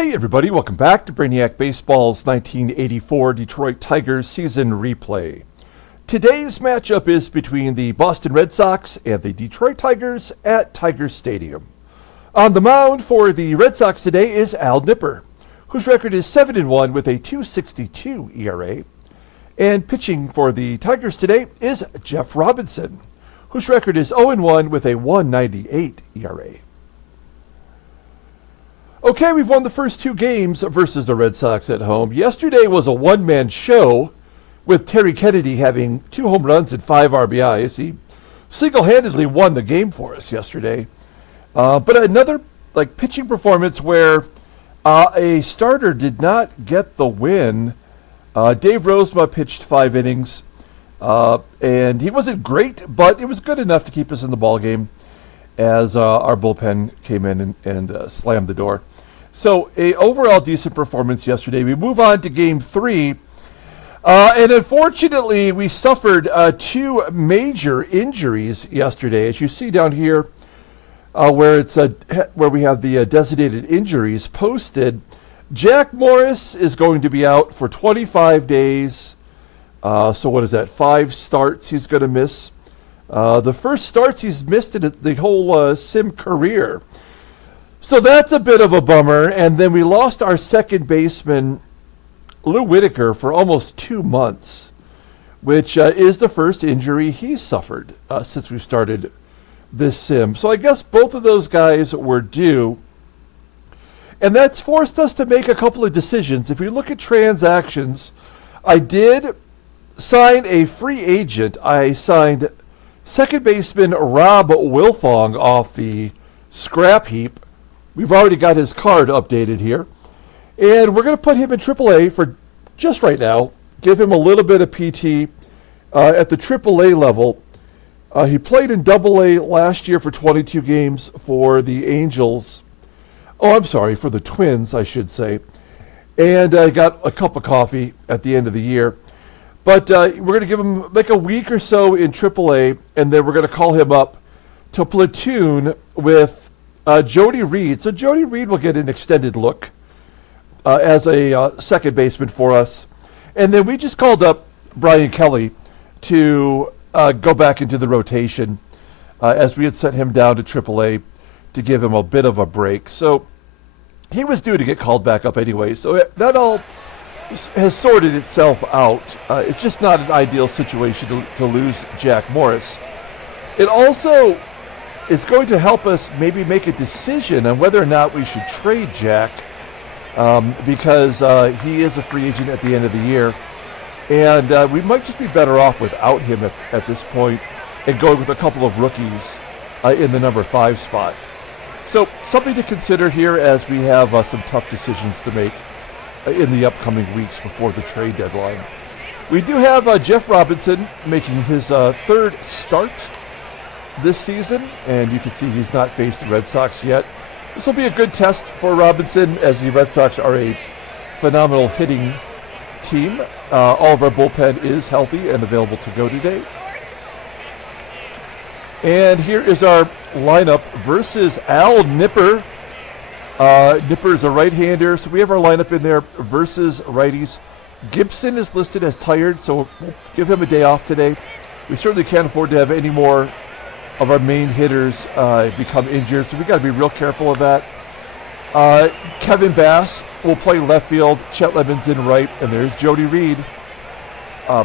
Hey everybody, welcome back to Brainiac Baseball's 1984 Detroit Tigers season replay. Today's matchup is between the Boston Red Sox and the Detroit Tigers at Tiger Stadium. On the mound for the Red Sox today is Al Nipper, whose record is 7-1 with a .262 ERA. And pitching for the Tigers today is Jeff Robinson, whose record is 0-1 with a .198 ERA. Okay, we've won the first two games versus the Red Sox at home. Yesterday was a one-man show with Terry Kennedy having 2 home runs and 5 RBIs. He single-handedly won the game for us yesterday. But another pitching performance where a starter did not get the win. Dave Rozema pitched 5 innings, and he wasn't great, but it was good enough to keep us in the ballgame as our bullpen came in and slammed the door. So a overall decent performance yesterday. We move on to Game 3. And unfortunately, we suffered 2 major injuries yesterday. As you see down here, where we have the designated injuries posted, Jack Morris is going to be out for 25 days. So what is that? 5 starts he's going to miss. The first starts he's missed in the whole Sim career. So that's a bit of a bummer. And then we lost our second baseman, Lou Whitaker, for almost 2 months, which is the first injury he's suffered since we've started this Sim. So I guess both of those guys were due. And that's forced us to make a couple of decisions. If we look at transactions, I did sign a free agent. I signed second baseman Rob Wilfong off the scrap heap. We've already got his card updated here. And we're going to put him in AAA for just right now. Give him a little bit of PT at the AAA level. He played in AA last year for 22 games for the Angels. Oh, I'm sorry, for the Twins, I should say. And I got a cup of coffee at the end of the year. But we're going to give him a week or so in AAA, and then we're going to call him up to platoon with Jody Reed. So Jody Reed will get an extended look as a second baseman for us. And then we just called up Brian Kelly to go back into the rotation as we had sent him down to AAA to give him a bit of a break. So he was due to get called back up anyway. So that all has sorted itself out. It's just not an ideal situation to lose Jack Morris. It also is going to help us maybe make a decision on whether or not we should trade Jack because he is a free agent at the end of the year. And we might just be better off without him at this point and going with a couple of rookies in the number 5 spot. So something to consider here as we have some tough decisions to make in the upcoming weeks before the trade deadline. We do have Jeff Robinson making his 3rd start this season, and you can see he's not faced the Red Sox yet. This will be a good test for Robinson, as the Red Sox are a phenomenal hitting team. All of our bullpen is healthy and available to go today. And here is our lineup versus Al Nipper. Nipper is a right-hander, so we have our lineup in there versus righties. Gibson is listed as tired, so we'll give him a day off today. We certainly can't afford to have any more of our main hitters become injured, so we've got to be real careful of that. Kevin Bass will play left field, Chet Lemon's in right, and there's Jody Reed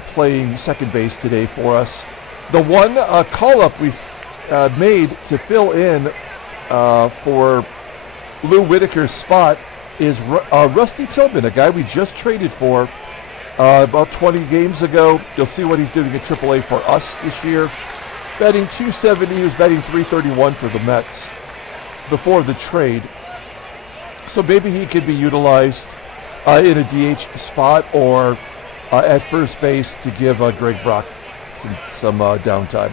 playing second base today for us. The one call-up we've made to fill in for Lou Whitaker's spot is Rusty Tillman, a guy we just traded for about 20 games ago. You'll see what he's doing in AAA for us this year. Batting .270, he was batting .331 for the Mets before the trade. So maybe he could be utilized in a DH spot or at first base to give Greg Brock some downtime.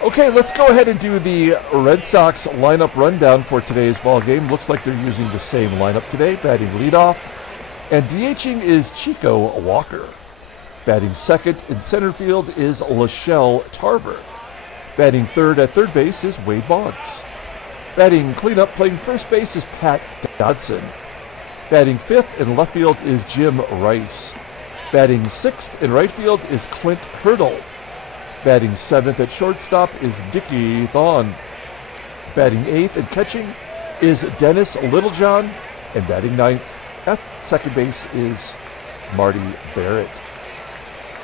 Okay, let's go ahead and do the Red Sox lineup rundown for today's ball game. Looks like they're using the same lineup today. Batting leadoff and DHing is Chico Walker. Batting second in center field is Schelle Tarver. Batting third at third base is Wade Boggs. Batting cleanup, playing first base is Pat DODSON. Batting fifth in left field is Jim Rice. Batting sixth in right field is Clint Hurdle. Batting seventh at shortstop is Dickie THON. Batting eighth and catching is Dennis Littlejohn. And batting ninth at second base is Marty BARRETT.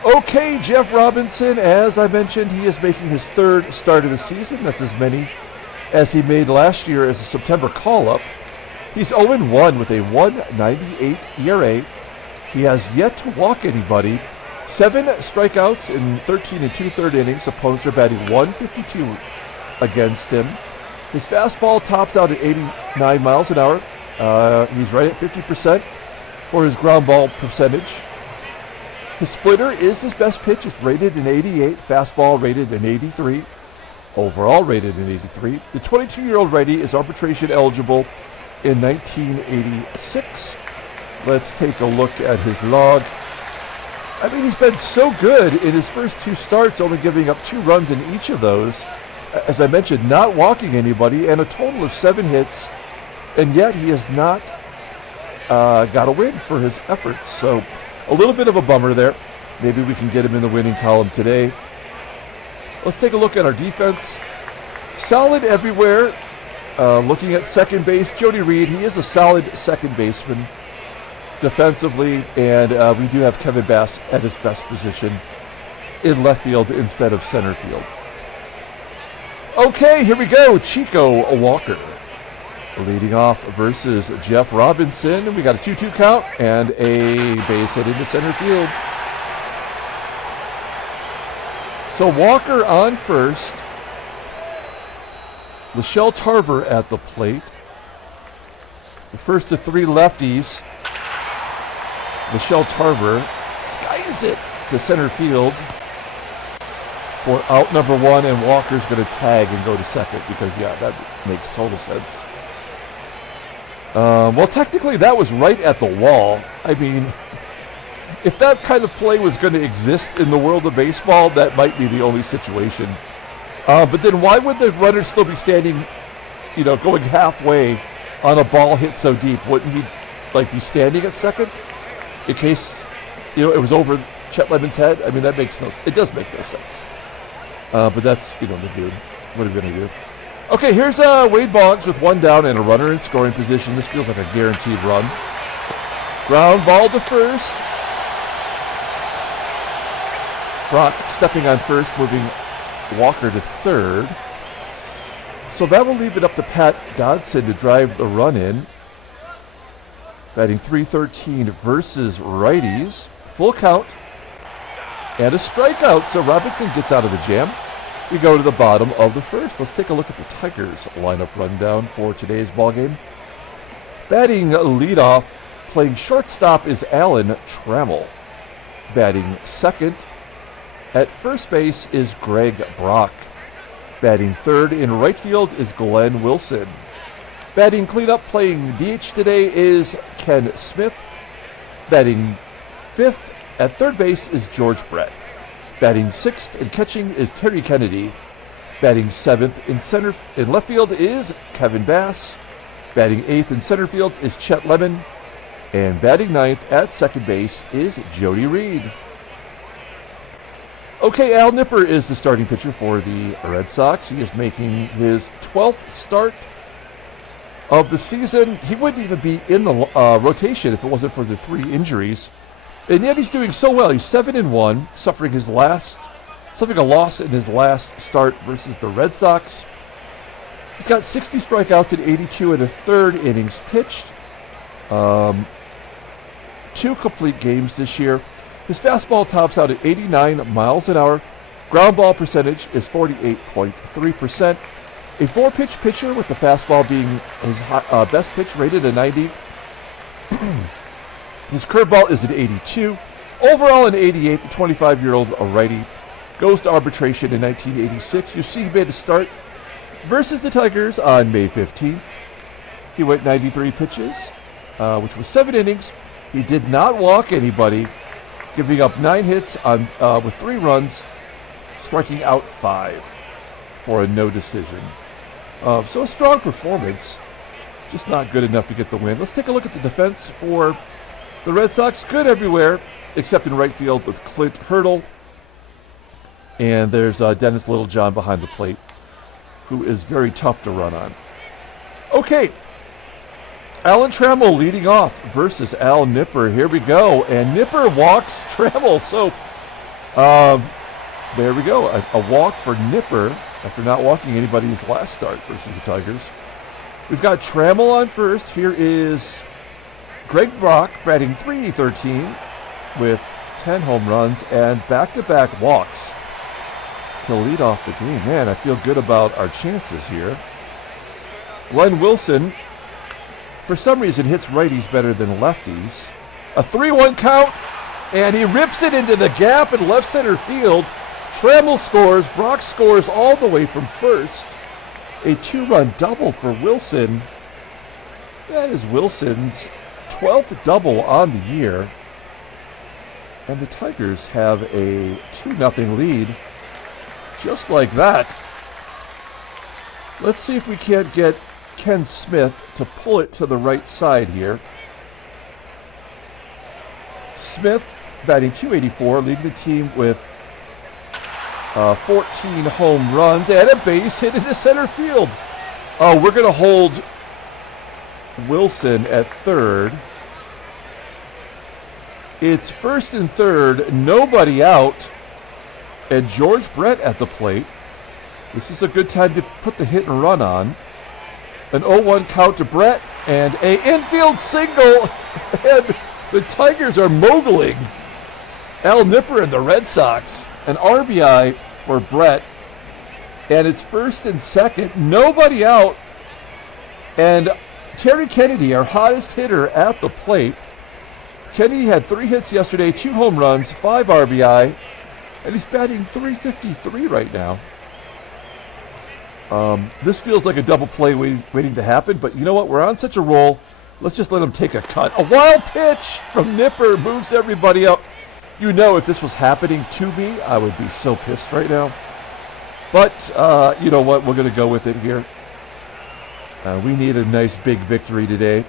Okay, Jeff Robinson, as I mentioned, he is making his third start of the season. That's as many as he made last year as a September call-up. He's 0-1 with a 1.98 ERA. He has yet to walk anybody. 7 strikeouts in 13 and 2/3 innings. Opponents are batting .152 against him. His fastball tops out at 89 miles an hour. He's right at 50% for his ground ball percentage. His splitter is his best pitch. It's rated an 88. Fastball rated an 83. Overall rated an 83. The 22-year-old righty is arbitration eligible in 1986. Let's take a look at his log. I mean, he's been so good in his first 2 starts, only giving up 2 runs in each of those. As I mentioned, not walking anybody, and a total of 7 hits, and yet he has not got a win for his efforts. So a little bit of a bummer there. Maybe we can get him in the winning column today. Let's take a look at our defense. Solid everywhere. Looking at second base, Jody Reed, he is a solid second baseman defensively, and we do have Kevin Bass at his best position in left field instead of center field. Okay, here we go. Chico Walker leading off versus Jeff Robinson. And we got a 2-2 count and a base hit into center field. So Walker on first. Schelle TARVER at the plate. The first of 3 lefties. Schelle TARVER skies it to center field for out number 1, and Walker's going to tag and go to second because, yeah, that makes total sense. Well, technically that was right at the wall. I mean, if that kind of play was going to exist in the world of baseball, that might be the only situation. But then why would the runner still be standing, going halfway on a ball hit so deep? Wouldn't he, be standing at second in case, it was over Chet Lemon's head? I mean, it does make no sense. But that's, the dude. What are we going to do? Okay, here's Wade Boggs with 1 down and a runner in scoring position. This feels like a guaranteed run. Ground ball to first. Brock stepping on first, moving Walker to third. So that will leave it up to Pat Dodson to drive the run in. Batting .313 versus righties. Full count. And a strikeout, so Robinson gets out of the jam. We go to the bottom of the first. Let's take a look at the Tigers lineup rundown for today's ballgame. Batting leadoff, playing shortstop is Alan Trammell. Batting second at first base is Greg Brock. Batting third in right field is Glenn Wilson. Batting cleanup, playing DH today is Ken Smith. Batting fifth at third base is George Brett. Batting sixth and catching is Terry Kennedy. Batting seventh in left field is Kevin Bass. Batting eighth in center field is Chet Lemon. And batting ninth at second base is Jody Reed. Okay, Al Nipper is the starting pitcher for the Red Sox. He is making his 12th start of the season. He wouldn't even be in the rotation if it wasn't for the 3 injuries. And yet he's doing so well. He's 7-1, suffering a loss in his last start versus the Red Sox. He's got 60 strikeouts in 82 1/3 innings pitched. 2 complete games this year. His fastball tops out at 89 miles an hour. Ground ball percentage is 48.3%. A 4-pitch pitcher with the fastball being his best pitch, rated a 90. His curveball is an 82. Overall an 88. The 25-year-old righty goes to arbitration in 1986. You see he made a start versus the Tigers on May 15th. He went 93 pitches, which was 7 innings. He did not walk anybody, giving up 9 hits with 3 runs, striking out 5 for a no decision. So a strong performance. Just not good enough to get the win. Let's take a look at the defense for the Red Sox. Good everywhere, except in right field with Clint Hurdle. And there's Dennis Littlejohn behind the plate, who is very tough to run on. Okay, Alan Trammell leading off versus Al Nipper. Here we go. And Nipper walks Trammell. So there we go. A walk for Nipper after not walking anybody's last start versus the Tigers. We've got Trammell on first. Here is Greg Brock batting .313 with 10 home runs and back-to-back walks to lead off the game. Man, I feel good about our chances here. Glenn Wilson, for some reason, hits righties better than lefties. A 3-1 count, and he rips it into the gap in left center field. Trammell scores. Brock scores all the way from first. A 2-run double for Wilson. That is Wilson's 12th double on the year. And the Tigers have a 2-0 lead. Just like that. Let's see if we can't get Ken Smith to pull it to the right side here. Smith batting .284, leading the team with 14 home runs and a base hit into center field. Oh, we're going to hold Wilson at third. It's first and third, nobody out, and George Brett at the plate. This is a good time to put the hit and run on. An 0-1 count to Brett, and a infield single, and the Tigers are moguling Al Nipper and the Red Sox. An RBI for Brett, and it's first and second, nobody out, and Terry Kennedy, our hottest hitter at the plate. Kennedy had 3 hits yesterday, 2 home runs, 5 RBI, and he's batting .353 right now. This feels like a double play waiting to happen, but you know what? We're on such a roll. Let's just let him take a cut. A wild pitch from Nipper moves everybody up. You know, if this was happening to me, I would be so pissed right now. But you know what? We're going to go with it here. We need a nice big victory today.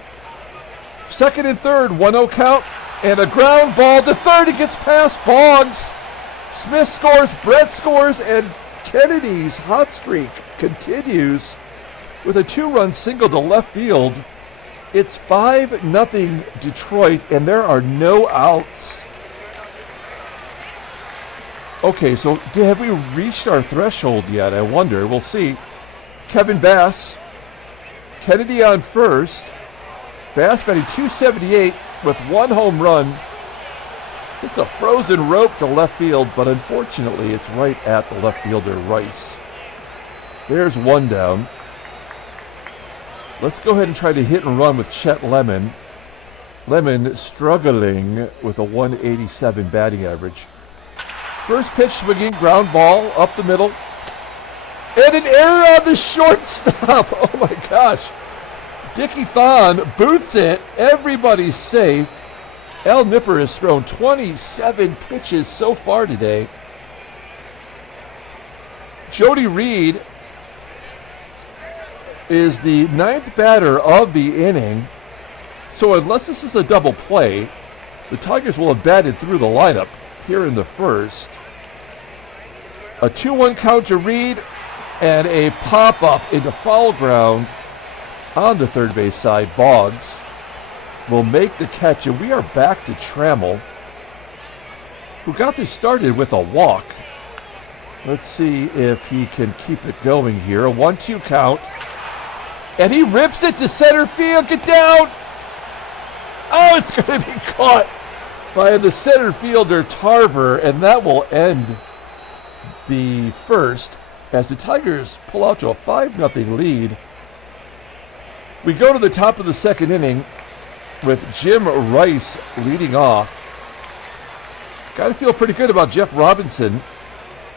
Second and third, 1-0 count, and a ground ball to third. It gets past Boggs. Smith scores, Brett scores, and Kennedy's hot streak continues with a 2-run single to left field. It's 5-0 Detroit, and there are no outs. Okay, so have we reached our threshold yet? I wonder. We'll see. Kevin Bass, Kennedy on first. Bass batting .278 with 1 home run. It's a frozen rope to left field, but unfortunately it's right at the left fielder, Rice. There's 1 down. Let's go ahead and try to hit and run with Chet Lemon. Lemon struggling with a .187 batting average. First pitch swinging, ground ball up the middle. And an error on the shortstop. Oh my gosh. Dickie THON boots it. Everybody's safe. Al Nipper has thrown 27 pitches so far today. Jody Reed is the 9th batter of the inning. So unless this is a double play, the Tigers will have batted through the lineup here in the first. A 2-1 count to Reed and a pop-up into foul ground on the third base side. Boggs will make the catch, and we are back to Trammell, who got this started with a walk. Let's see if he can keep it going here. A 1-2 count, and he rips it to center field. Get down! Oh, it's going to be caught by the center fielder, Tarver, and that will end the first as the Tigers pull out to a 5-0 lead. We go to the top of the second inning with Jim Rice leading off. Got to feel pretty good about Jeff Robinson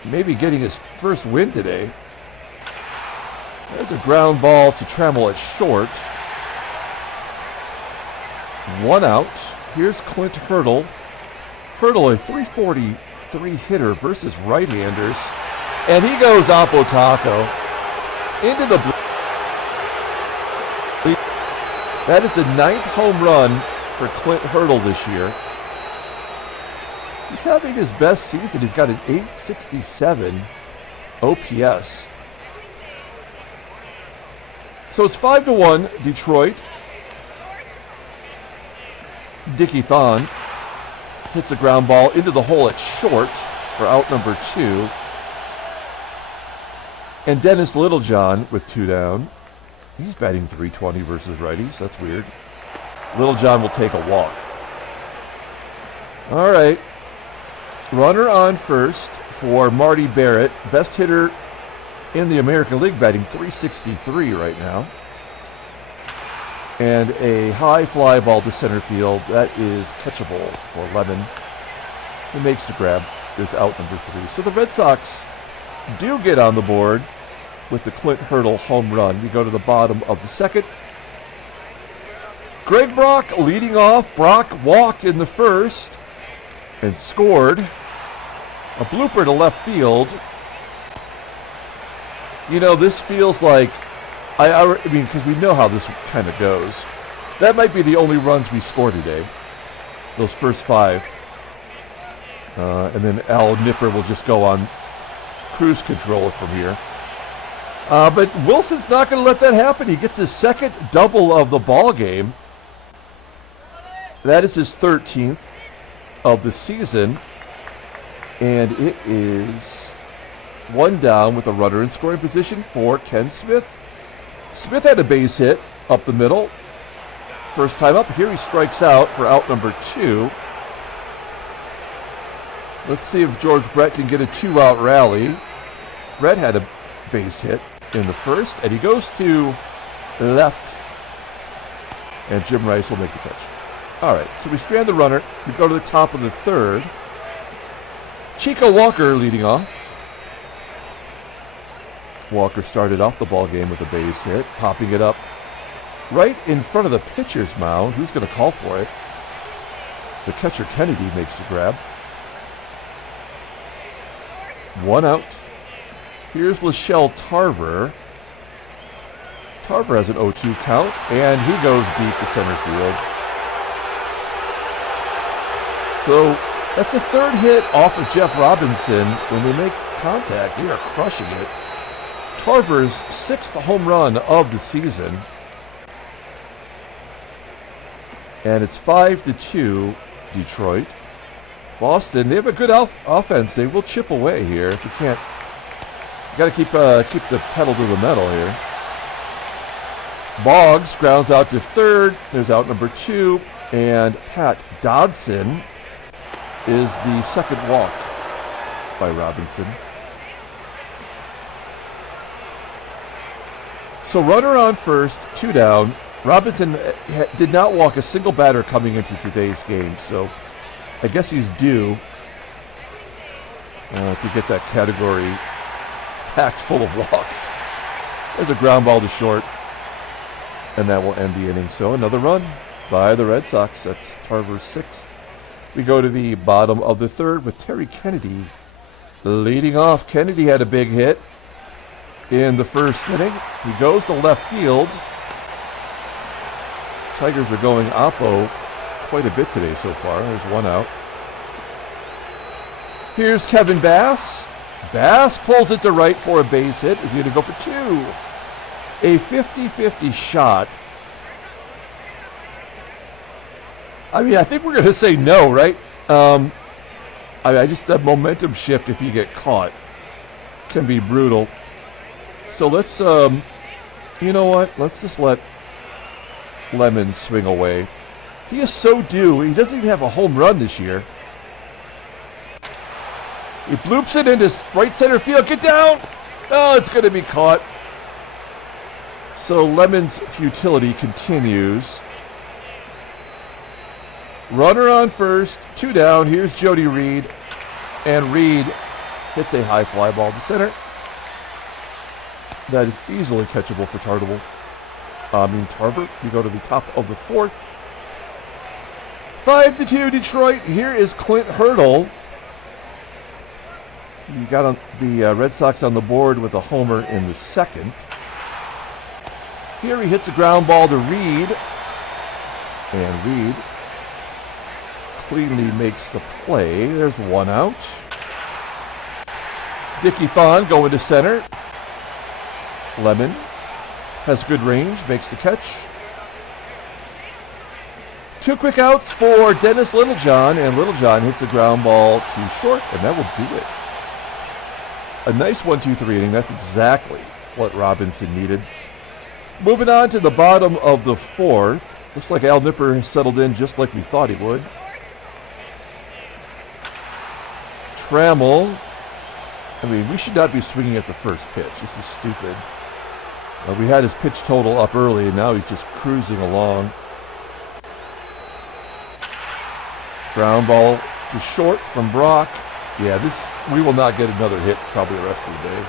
maybe getting his first win today. There's a ground ball to Trammell at short. 1 out. Here's Clint Hurdle. Hurdle, a .343 hitter versus right-handers. And he goes Oppo Taco into the blue. That is the 9th home run for Clint Hurdle this year. He's having his best season. He's got an .867 OPS. So it's 5-1 Detroit. Dickie THON hits a ground ball into the hole at short for out number 2. And Dennis Littlejohn with 2 down. He's batting .320 versus righties. That's weird. Littlejohn will take a walk. All right. Runner on first for Marty Barrett. Best hitter in the American League, batting .363 right now. And a high fly ball to center field. That is catchable for Lemon. He makes the grab. There's out number 3. So the Red Sox do get on the board with the Clint Hurdle home run. We go to the bottom of the second. Greg Brock leading off. Brock walked in the first and scored. A blooper to left field. You know, this feels like, I mean, because we know how this kind of goes. That might be the only runs we score today. Those first 5. And then Al Nipper will just go on cruise control from here. But Wilson's not going to let that happen. He gets his second double of the ball game. That is his 13th of the season. And it is 1 down with a runner in scoring position for Ken Smith. Smith had a base hit up the middle. First time up. Here he strikes out for out number 2. Let's see if George Brett can get a 2-out rally. Brett had a base hit in the first, and he goes to left. And Jim Rice will make the catch. All right, so we strand the runner. We go to the top of the third. Chico Walker leading off. Walker started off the ball game with a base hit, popping it up right in front of the pitcher's mound. Who's going to call for it? The catcher Kennedy makes the grab. 1 out. Here's Schelle Tarver. Tarver has an 0-2 count, and he goes deep to center field. So that's the 3rd hit off of Jeff Robinson. When they make contact, they are crushing it. Tarver's 6th home run of the season. And it's 5-2 Detroit. Boston, they have a good offense. They will chip away here. If you can't, you got to keep the pedal to the metal here. Boggs grounds out to third. There's out number 2. And Pat Dodson is the second walk by Robinson. So runner on first, 2 down. Robinson did not walk a single batter coming into today's game, so I guess he's due to get that category packed full of walks. There's a ground ball to short, and that will end the inning. So another run by the Red Sox. That's Tarver's 6th. We go to the bottom of the third with Terry Kennedy leading off. Kennedy had a big hit in the first inning. He goes to left field. Tigers are going oppo quite a bit today so far. There's 1 out. Here's Kevin Bass. Bass pulls it to right for a base hit. Is he going to go for 2? A 50-50 shot. I mean, I think we're going to say no, right? I just, that momentum shift, if you get caught, can be brutal. So let's, you know what? Let's just let Lemon swing away. He is so due. He doesn't even have a home run this year. He bloops it into right center field. Get down! Oh, it's going to be caught. So Lemon's futility continues. Runner on first, 2 down. Here's Jody Reed. And Reed hits a high fly ball to center. That is easily catchable for Tarver. We go to the top of the 4th. 5-2 Detroit. Here is Clint Hurdle. You got the Red Sox on the board with a homer in the second. Here he hits a ground ball to Reed. And Reed cleanly makes the play. There's one out. Dickie THON going to center. Lemon has good range, makes the catch. 2 quick outs for Dennis Littlejohn, and Littlejohn hits a ground ball too short, and that will do it. A nice 1-2-3 inning. That's exactly what Robinson needed. Moving on to the bottom of the 4th. Looks like Al Nipper has settled in just like we thought he would. Trammell. I mean, we should not be swinging at the first pitch. This is stupid. We had his pitch total up early, and now he's just cruising along. Ground ball to short from Brock. Yeah, we will not get another hit probably the rest of the day.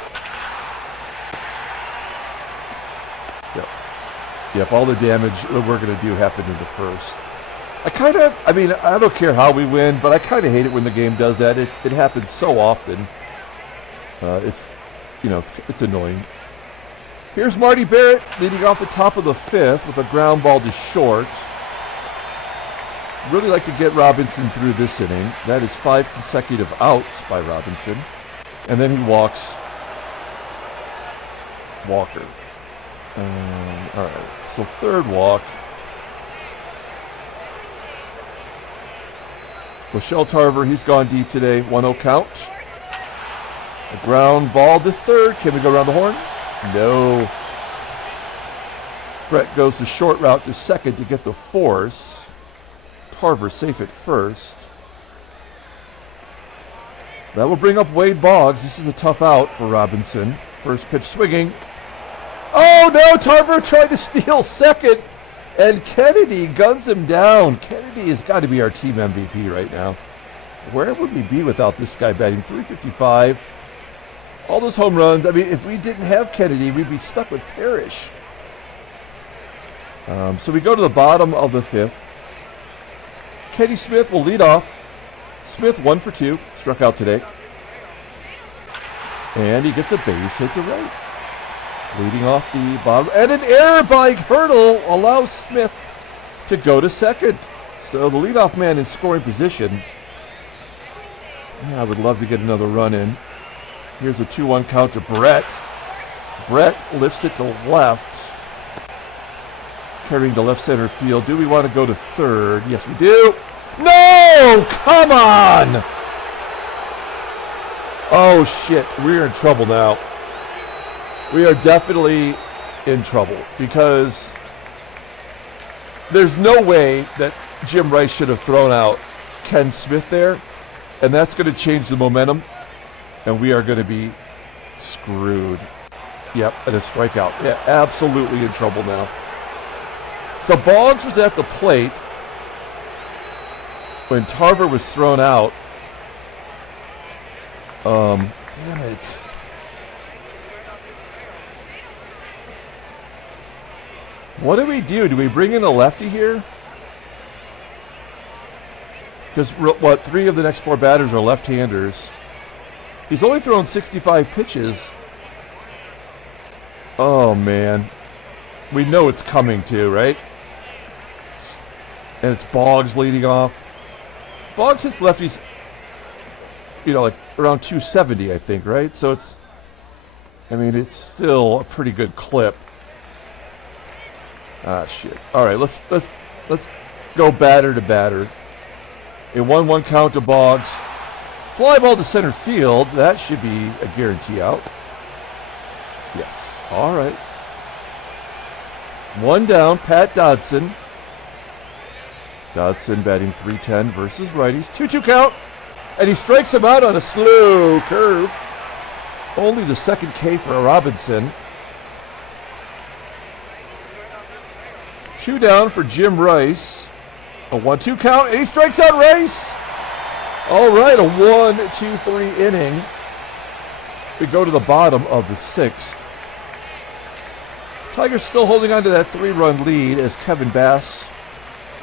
Yep, all the damage that we're going to do happened in the first. I don't care how we win, but I kind of hate it when the game does that. It happens so often. It's annoying. Here's Marty Barrett leading off the top of the 5th with a ground ball to short. Really like to get Robinson through this inning. That is 5 consecutive outs by Robinson. And then he walks Walker. All right, so 3rd walk. Schelle Tarver, he's gone deep today. 1-0 count. A ground ball to 3rd. Can we go around the horn? No. Brett goes the short route to 2nd to get the force. Tarver safe at 1st. That will bring up Wade Boggs. This is a tough out for Robinson. First pitch swinging. Oh no, Tarver tried to steal 2nd, and Kennedy guns him down. Kennedy has got to be our team MVP right now. Where would we be without this guy batting .355? All those home runs. I mean, if we didn't have Kennedy, we'd be stuck with Parrish. So we go to the bottom of the 5th. Kenny Smith will lead off. Smith 1 for 2, struck out today. And he gets a base hit to right. Leading off the bottom. And an error by Hurdle allows Smith to go to 2nd. So the leadoff man in scoring position. Yeah, I would love to get another run in. Here's a 2-1 count to Barrett. Brett lifts it to left. Carrying to left center field. Do we want to go to 3rd? Yes, we do. No! Come on! Oh, shit. We're in trouble now. We are definitely in trouble because there's no way that Jim Rice should have thrown out Ken Smith there, and that's going to change the momentum, and we are going to be screwed. Yep, and a strikeout. Yeah, absolutely in trouble now. So Boggs was at the plate when Tarver was thrown out. Damn it. What do we do? Do we bring in a lefty here? Because, 3 of the next 4 batters are left-handers. He's only thrown 65 pitches. Oh, man. We know it's coming too, right? And it's Boggs leading off. Boggs hits lefties, like around 270, I think, right? So it's still a pretty good clip. Ah, shit. All right, let's go batter to batter. A 1-1 count to Boggs. Fly ball to center field. That should be a guarantee out. Yes. All right. 1 down, Pat Dodson. Dodson batting .310 versus righties. 2-2 count. And he strikes him out on a slow curve. Only the 2nd K for Robinson. 2 down for Jim Rice. A 1-2 count, and he strikes out Rice. All right, a 1-2-3 inning. We go to the bottom of the 6th. Tigers still holding on to that 3-run lead as Kevin Bass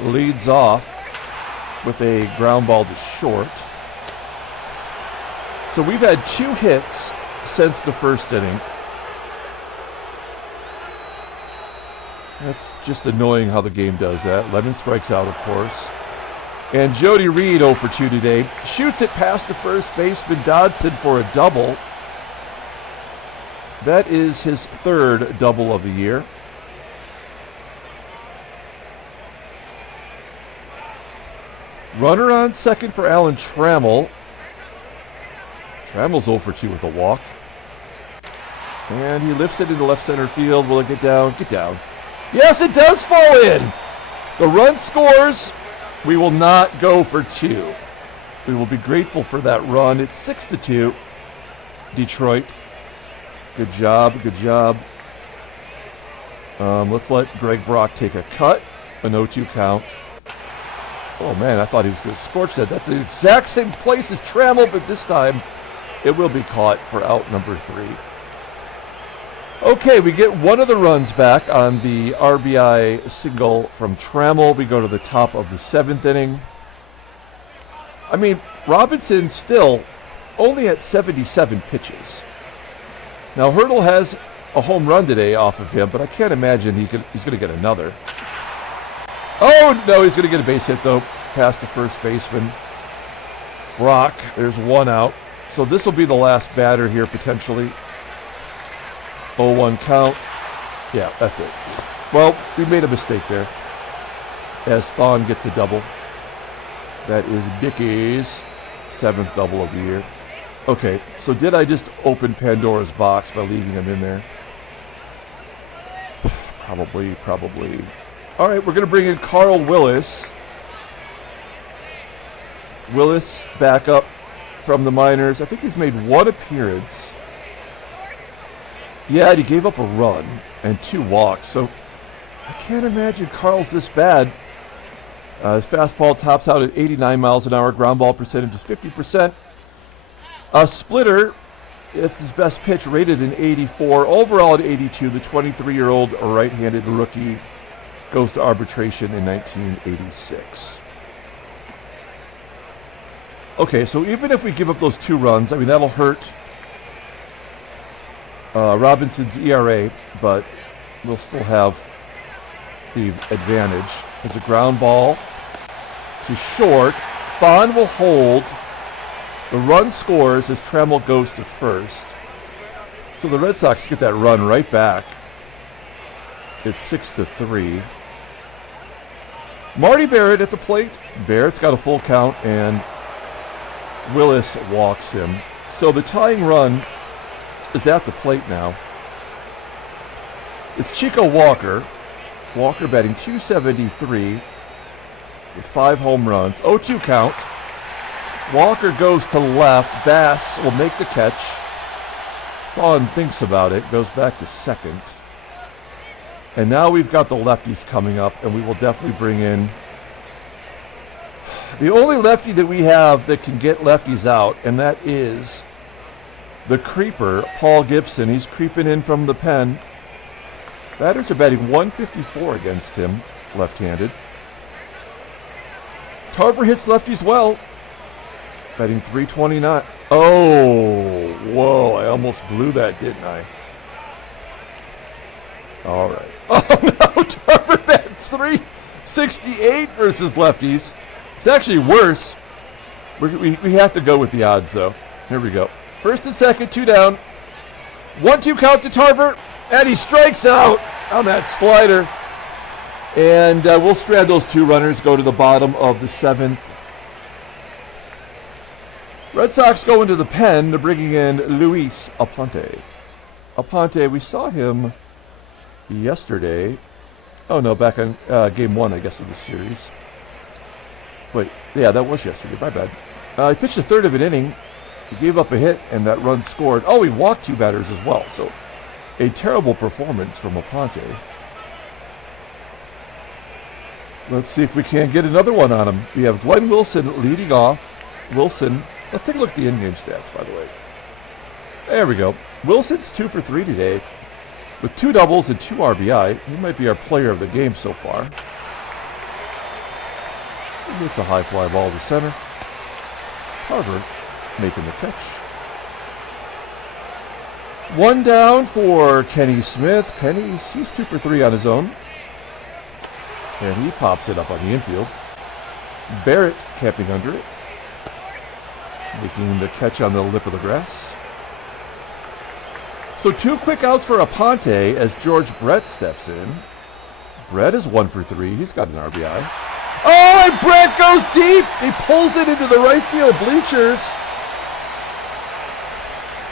leads off with a ground ball to short. So we've had 2 hits since the first inning. That's just annoying how the game does that. Lemon strikes out, of course. And Jody Reed 0 for 2 today. Shoots it past the first baseman Dodson for a double. That is his third double of the year. Runner on second for Alan Trammell. Trammell's 0 for 2 with a walk. And he lifts it into left center field. Will it get down? Get down. Yes, it does fall in. The run scores. We will not go for 2. We will be grateful for that run. It's 6-2. Detroit. Good job. Good job. Let's let Greg Brock take a cut. An 0-2 count. Oh, man, I thought he was going to scorch that. That's the exact same place as Trammell, but this time it will be caught for out number 3. Okay, we get one of the runs back on the RBI single from Trammell. We go to the top of the 7th inning. I mean, Robinson still only at 77 pitches. Now, Hurdle has a home run today off of him, but I can't imagine he's going to get another. Oh, no, he's going to get a base hit, though, past the first baseman. Brock, there's one out. So this will be the last batter here, potentially. 0-1 count. Yeah, that's it. Well, we made a mistake there, as THON gets a double. That is Dickie's 7th double of the year. Okay, so did I just open Pandora's box by leaving him in there? Probably. All right, we're going to bring in Carl Willis. Willis back up from the minors. I think he's made one appearance. Yeah, he gave up a run and 2 walks, so I can't imagine Carl's this bad. His fastball tops out at 89 miles an hour. Ground ball percentage is 50%. A splitter, it's his best pitch, rated an 84. Overall at 82, the 23-year-old right-handed rookie goes to arbitration in 1986. Okay, so even if we give up those 2 runs, I mean, that'll hurt Robinson's ERA, but we'll still have the advantage. There's a ground ball to short. THON will hold. The run scores as Trammell goes to first. So the Red Sox get that run right back. It's 6-3. Marty Barrett at the plate. Barrett's got a full count, and Willis walks him. So the tying run is at the plate now. It's Chico Walker. Walker batting .273 with 5 home runs. 0-2 count. Walker goes to left. Bass will make the catch. THON thinks about it. Goes back to second. And now we've got the lefties coming up, and we will definitely bring in the only lefty that we have that can get lefties out, and that is the creeper, Paul Gibson. He's creeping in from the pen. Batters are batting .154 against him, left-handed. Tarver hits lefties well, batting .329. Oh, whoa, I almost blew that, didn't I? All right. Oh, no, Tarver bats .368 versus lefties. It's actually worse. We have to go with the odds, though. Here we go. First and second, 2 down. 1-2 count to Tarver, and he strikes out on that slider. And we'll strand those 2 runners, go to the bottom of the 7th. Red Sox go into the pen. They're bringing in Luis Aponte. Aponte, we saw him yesterday. Oh, no, back on game 1, I guess, of the series. Wait, yeah, that was yesterday. My bad. He pitched a third of an inning. He gave up a hit, and that run scored. Oh, he walked 2 batters as well. So a terrible performance from Aponte. Let's see if we can get another one on him. We have Glenn Wilson leading off. Wilson, let's take a look at the in-game stats, by the way. There we go. Wilson's 2 for 3 today with 2 doubles and 2 RBI. He might be our player of the game so far. He gets a high fly ball to center. Tarver making the catch. 1 down for Kenny Smith. Kenny's 2 for 3 on his own. And he pops it up on the infield. Barrett camping under it. Making the catch on the lip of the grass. So 2 quick outs for Aponte as George Brett steps in. Brett is 1 for 3. He's got an RBI. Oh, and Brett goes deep. He pulls it into the right field bleachers.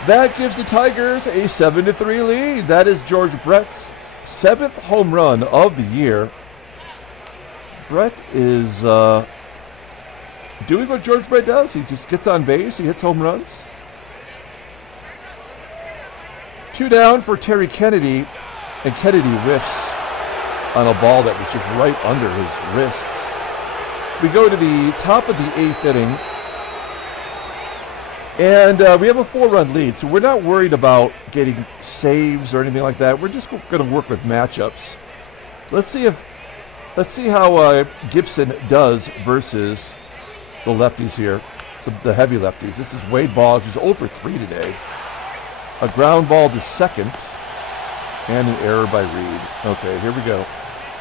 That gives the Tigers a 7-3 lead. That is George Brett's 7th home run of the year. Brett is doing what George Brett does. He just gets on base. He hits home runs. 2 down for Terry Kennedy, and Kennedy whiffs on a ball that was just right under his wrists. We go to the top of the 8th inning, and we have a 4-run lead, so we're not worried about getting saves or anything like that. We're just going to work with matchups. Let's see how Gibson does versus the lefties here, the heavy lefties. This is Wade Boggs, who's 0 for 3 today. A ground ball to second, and an error by Reed. Okay, here we go.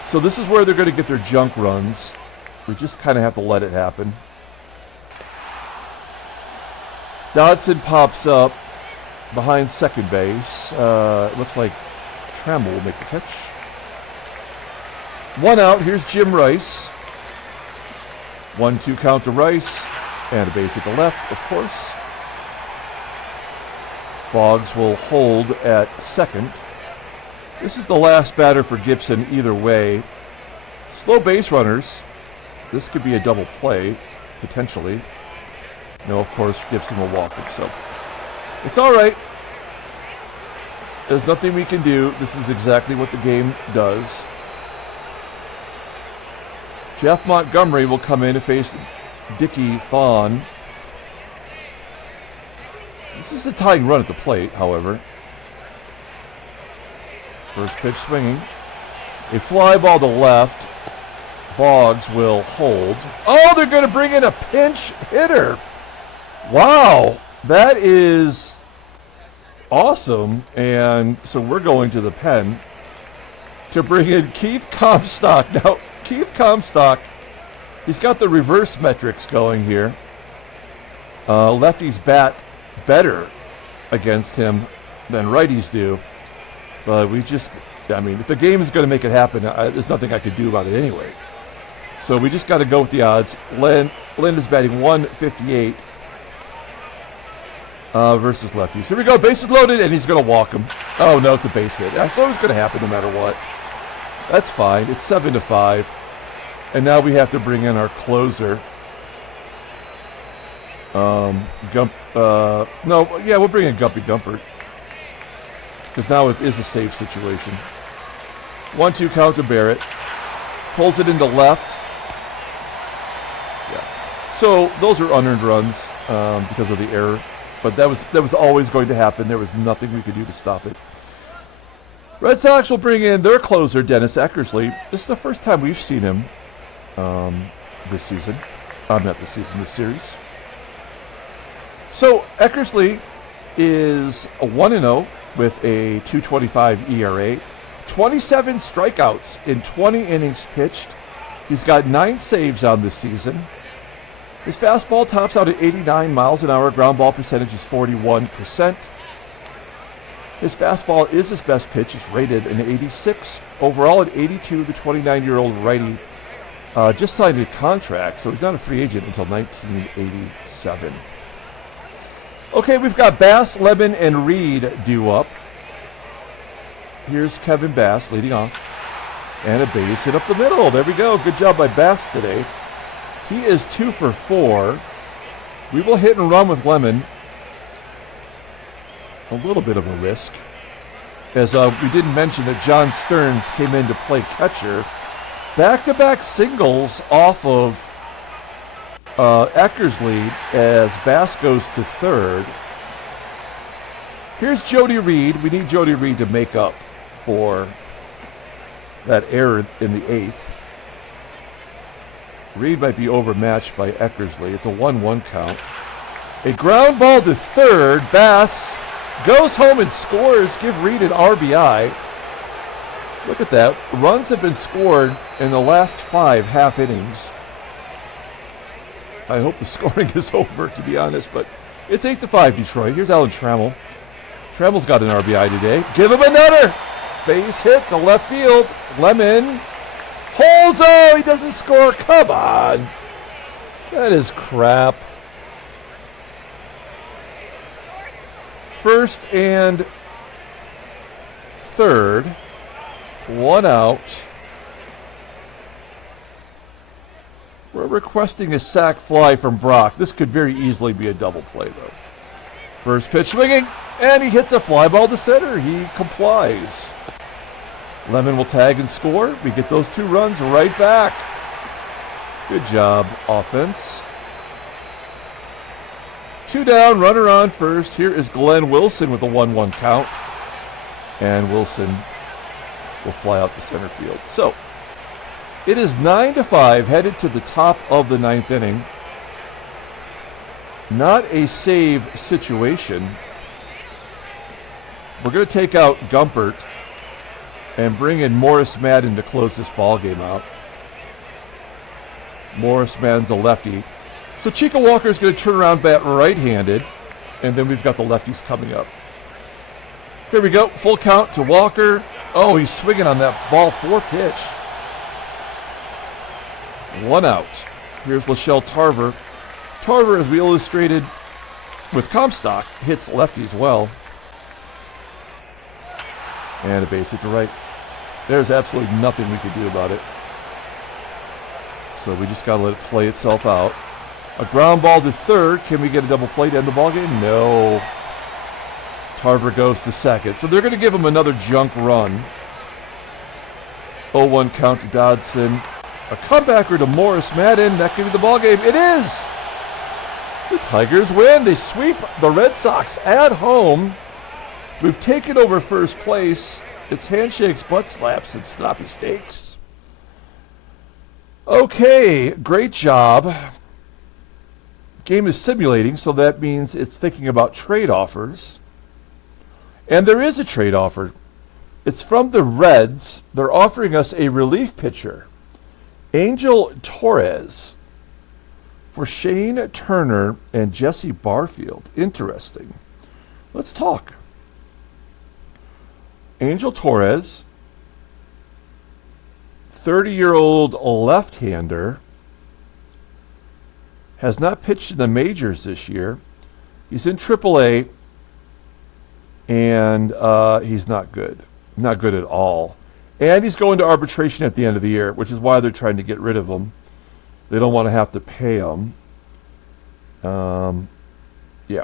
So this is where they're going to get their junk runs. We just kind of have to let it happen. Dodson pops up behind second base. It looks like Trammell will make the catch. 1 out. Here's Jim Rice. 1-2 count to Rice, and a base at the left, of course. Boggs will hold at second. This is the last batter for Gibson either way. Slow base runners. This could be a double play, potentially. No, of course, Gibson will walk him, so it's all right. There's nothing we can do. This is exactly what the game does. Jeff Montgomery will come in to face Dickie THON. This is a tying run at the plate, however. First pitch swinging. A fly ball to left. Boggs will hold. Oh, they're going to bring in a pinch hitter. Wow, that is awesome. And so we're going to the pen to bring in Keith Comstock. Now, Keith Comstock, he's got the reverse metrics going here. Lefties bat better against him than righties do. But if the game is going to make it happen, there's nothing I could do about it anyway. So we just got to go with the odds. Len is batting 158 versus lefties. Here we go, bases loaded, and he's going to walk him. Oh, no, it's a base hit. That's always going to happen no matter what. That's fine. It's 7-5. And now we have to bring in our closer. We'll bring in Gumpy Gumpert. Because now it is a safe situation. 1-2 count to Barrett. Pulls it into left. Yeah. So those are unearned runs because of the error. But that was always going to happen. There was nothing we could do to stop it. Red Sox will bring in their closer, Dennis Eckersley. This is the first time we've seen him this season. This series. So Eckersley is a 1-0 with a 2.25 ERA. 27 strikeouts in 20 innings pitched. He's got 9 saves on this season. His fastball tops out at 89 miles an hour. Ground ball percentage is 41%. His fastball is his best pitch. It's rated an 86. Overall, at 82, the 29-year-old righty just signed a contract, so he's not a free agent until 1987. Okay, we've got Bass, Lemon, and Reed due up. Here's Kevin Bass leading off. And a base hit up the middle. There we go. Good job by Bass today. He is 2 for 4. We will hit and run with Lemon. A little bit of a risk. As we didn't mention that John Stearns came in to play catcher. Back-to-back singles off of Eckersley as Bass goes to third. Here's Jody Reed. We need Jody Reed to make up for that error in the 8th. Reed might be overmatched by Eckersley. It's a 1-1 count. A ground ball to third. Bass goes home and scores. Give Reed an RBI. Look at that. Runs have been scored in the last 5 half innings. I hope the scoring is over, to be honest, but it's 8-5 Detroit. Here's Alan Trammell. Trammell's got an RBI today. Give him another. Base hit to left field. Lemon holds. Oh, he doesn't score. Come on. That is crap. First and third. 1 out. We're requesting a sac fly from Brock. This could very easily be a double play, though. First pitch swinging, and he hits a fly ball to center. He complies. Lemon will tag and score. We get those 2 runs right back. Good job, offense. 2 down, runner on first. Here is Glenn Wilson with a 1-1 count. And Wilson will fly out to center field. So, it is 9-5, headed to the top of the 9th inning. Not a save situation. We're going to take out Gumpert and bring in Morris Madden to close this ball game out. Morris Madden's a lefty. So Chico Walker is going to turn around, bat right-handed, and then we've got the lefties coming up. Here we go, full count to Walker. Oh, he's swinging on that ball 4 pitch. 1 out. Here's Schelle Tarver. Tarver, as we illustrated with Comstock, hits lefties well. And a base hit to right. There's absolutely nothing we could do about it. So we just got to let it play itself out. A ground ball to third. Can we get a double play to end the ball game? No. Tarver goes to second. So they're going to give him another junk run. 0-1 count to Dodson. A comebacker to Morris Madden. That could be the ball game. It is! The Tigers win. They sweep the Red Sox at home. We've taken over first place. It's handshakes, butt slaps, and sloppy steaks. Okay, great job. Game is simulating, so that means it's thinking about trade offers. And there is a trade offer. It's from the Reds. They're offering us a relief pitcher, Angel Torres, for Shane Turner and Jesse Barfield. Interesting. Let's talk. Angel Torres, 30-year-old left-hander, has not pitched in the majors this year. He's in AAA, and he's not good. Not good at all. And he's going to arbitration at the end of the year, which is why they're trying to get rid of him. They don't want to have to pay him. Yeah,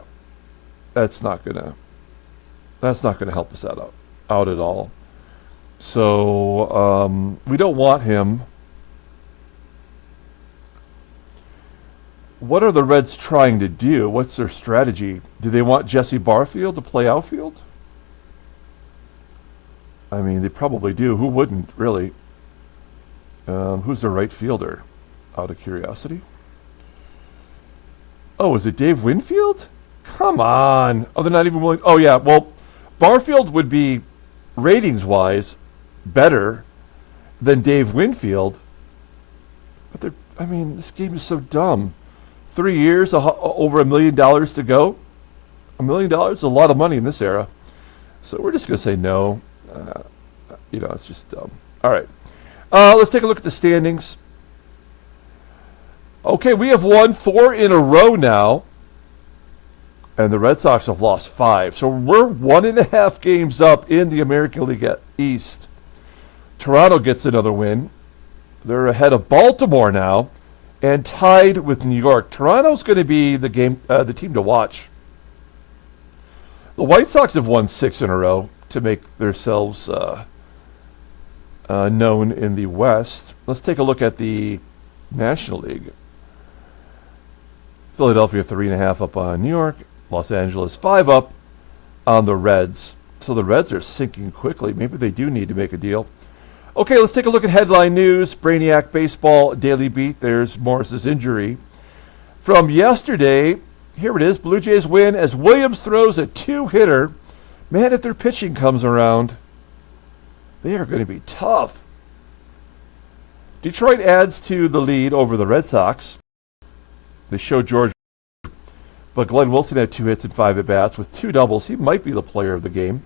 that's not gonna help us out at all. So we don't want him. What are the Reds trying to do? What's their strategy? Do they want Jesse Barfield to play outfield? I mean, they probably do. Who wouldn't, really? Who's their right fielder? Out of curiosity. Oh, is it Dave Winfield? Come on. Oh, they're not even willing. Oh, yeah. Well, Barfield would be, ratings-wise, better than Dave Winfield. But I mean, this game is so dumb. 3 years, over $1 million to go. $1 million is a lot of money in this era. So we're just going to say no. It's just dumb. All right. Let's take a look at the standings. Okay, we have won 4 in a row now. And the Red Sox have lost 5. So we're 1.5 games up in the American League East. Toronto gets another win. They're ahead of Baltimore now and tied with New York. Toronto's going to be the team to watch. The White Sox have won 6 in a row to make themselves known in the West. Let's take a look at the National League. Philadelphia 3.5 up on New York. Los Angeles 5 up on the Reds. So the Reds are sinking quickly. Maybe they do need to make a deal. Okay, let's take a look at headline news. Brainiac Baseball Daily Beat. There's Morris's injury. From yesterday, here it is. Blue Jays win as Williams throws a 2-hitter. Man, if their pitching comes around. They are going to be tough. Detroit adds to the lead over the Red Sox. They show George, but Glenn Wilson had 2 hits and 5 at-bats with 2 doubles. He might be the player of the game.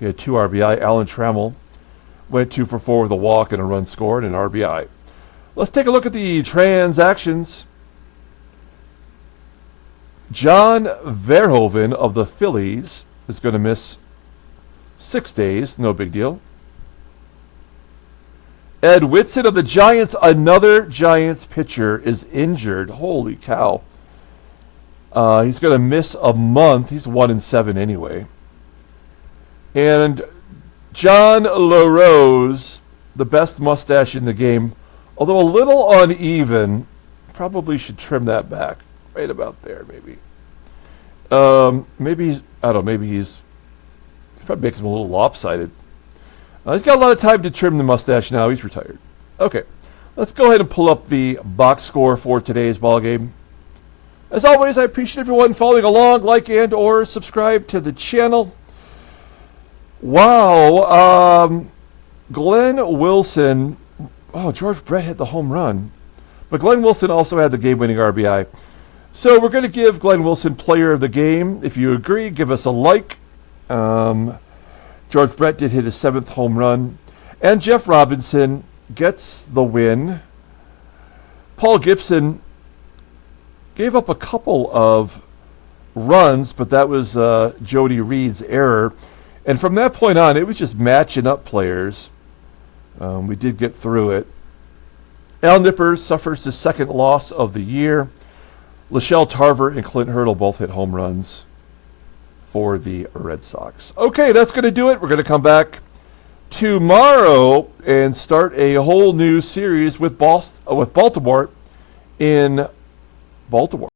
He had 2 RBI. Alan Trammell went 2 for 4 with a walk and a run scored and an RBI. Let's take a look at the transactions. John Verhoeven of the Phillies is going to miss 6 days. No big deal. Ed Whitson of the Giants, another Giants pitcher, is injured. Holy cow. He's going to miss a month. He's 1-7 anyway. And John LaRose, the best mustache in the game, although a little uneven, probably should trim that back. Right about there, maybe. Maybe, I don't know, maybe he's, probably makes him a little lopsided. He's got a lot of time to trim the mustache now. He's retired. Okay, let's go ahead and pull up the box score for today's ball game. As always, I appreciate everyone following along, like and or subscribe to the channel. Wow, Glenn Wilson, George Brett hit the home run. But Glenn Wilson also had the game-winning RBI. So we're going to give Glenn Wilson player of the game. If you agree, give us a like. George Brett did hit his 7th home run. And Jeff Robinson gets the win. Paul Gibson gave up a couple of runs, but that was Jody Reed's error. And from that point on, it was just matching up players. We did get through it. Al Nipper suffers his 2nd loss of the year. Schelle, Tarver, and Clint Hurdle both hit home runs for the Red Sox. Okay, that's going to do it. We're going to come back tomorrow and start a whole new series with Baltimore in Baltimore.